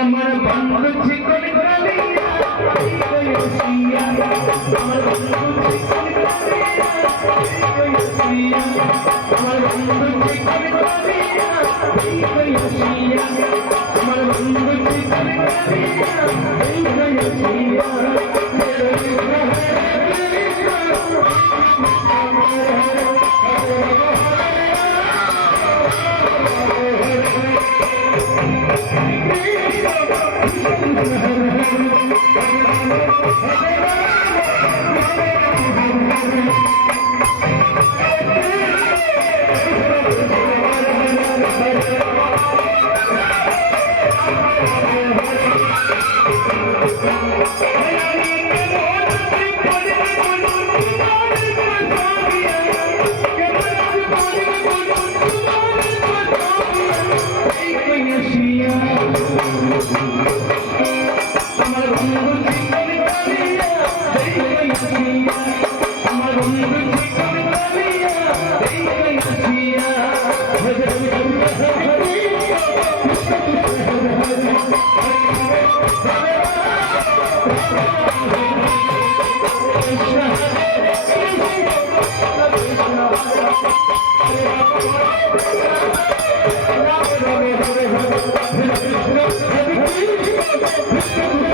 আমার বন্ধু চিকন কালিয়া কইছিয়া আমার বন্ধু চিকন কালিয়া কইছিয়া আমার বন্ধু চিকন কালিয়া কইছিয়া আমার বন্ধু চিকন কালিয়া কইছিয়া Hare Krishna